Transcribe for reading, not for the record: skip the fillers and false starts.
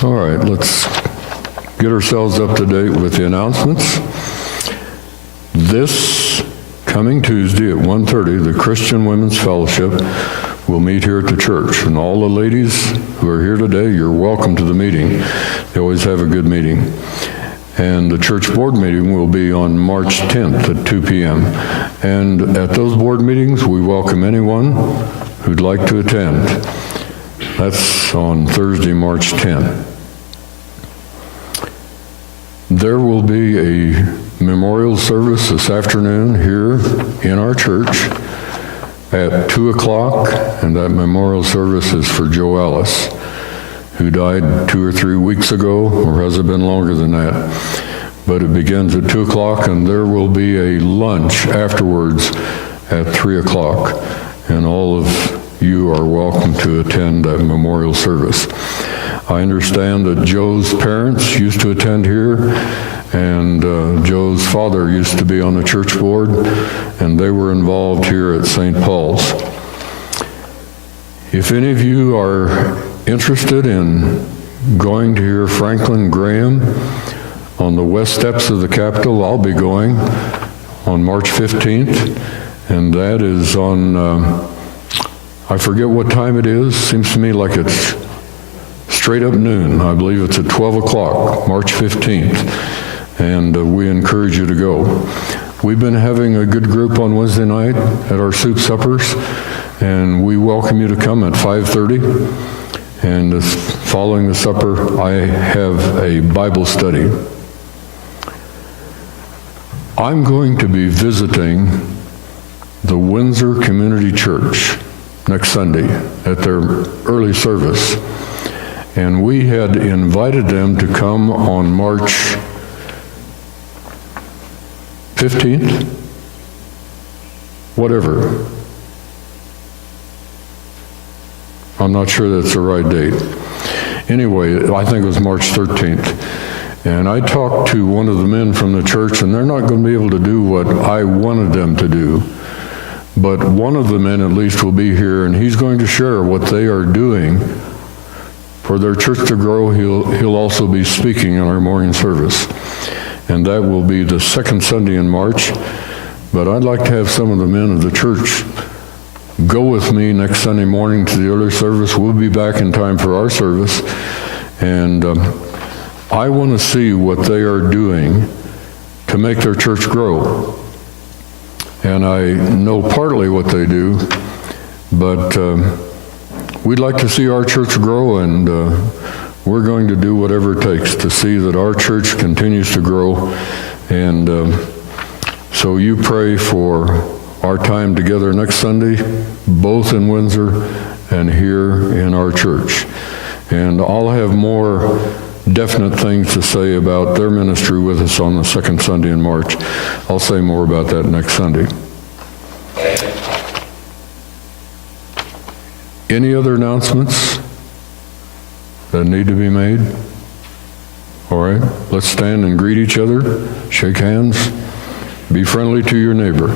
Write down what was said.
All right, let's get ourselves up to date with the announcements. This coming Tuesday at 1:30, the Christian Women's Fellowship will meet here at the church. And all the ladies who are here today, you're welcome to the meeting. They always have a good meeting. And the church board meeting will be on March 10th at 2 p.m. And at those board meetings, we welcome anyone who'd like to attend. That's on Thursday, March 10th. There will be a memorial service this afternoon here in our church at 2 o'clock, and that memorial service is for Joe Ellis, who died 2 or 3 weeks ago, or has it been longer than that? But it begins at 2 o'clock, and there will be a lunch afterwards at 3 o'clock, and all of you are welcome to attend that memorial service. I understand that Joe's parents used to attend here, and Joe's father used to be on the church board, and they were involved here at St. Paul's. If any of you are interested in going to hear Franklin Graham on the west steps of the Capitol, I'll be going on March 15th, and that is on, I forget what time it is. Seems to me like it's straight up noon. I believe it's at 12 o'clock, March 15th, and we encourage you to go. We've been having a good group on Wednesday night at our soup suppers, and we welcome you to come at 5:30. And following the supper, I have a Bible study. I'm going to be visiting the Windsor Community Church next Sunday at their early service. And we had invited them to come on March 15th, whatever. I'm not sure that's the right date. Anyway, I think it was March 13th. And I talked to one of the men from the church, and they're not going to be able to do what I wanted them to do. But one of the men at least will be here, and he's going to share what they are doing for their church to grow. He'll also be speaking in our morning service. And that will be the second Sunday in March. But I'd like to have some of the men of the church go with me next Sunday morning to the early service. We'll be back in time for our service. And I want to see what they are doing to make their church grow. And I know partly what they do, but we'd like to see our church grow, and we're going to do whatever it takes to see that our church continues to grow. And so you pray for our time together next Sunday, both in Windsor and here in our church. And I'll have more definite things to say about their ministry with us on the second Sunday in March. I'll say more about that next Sunday. Any other announcements that need to be made? All right, let's stand and greet each other, shake hands, be friendly to your neighbor.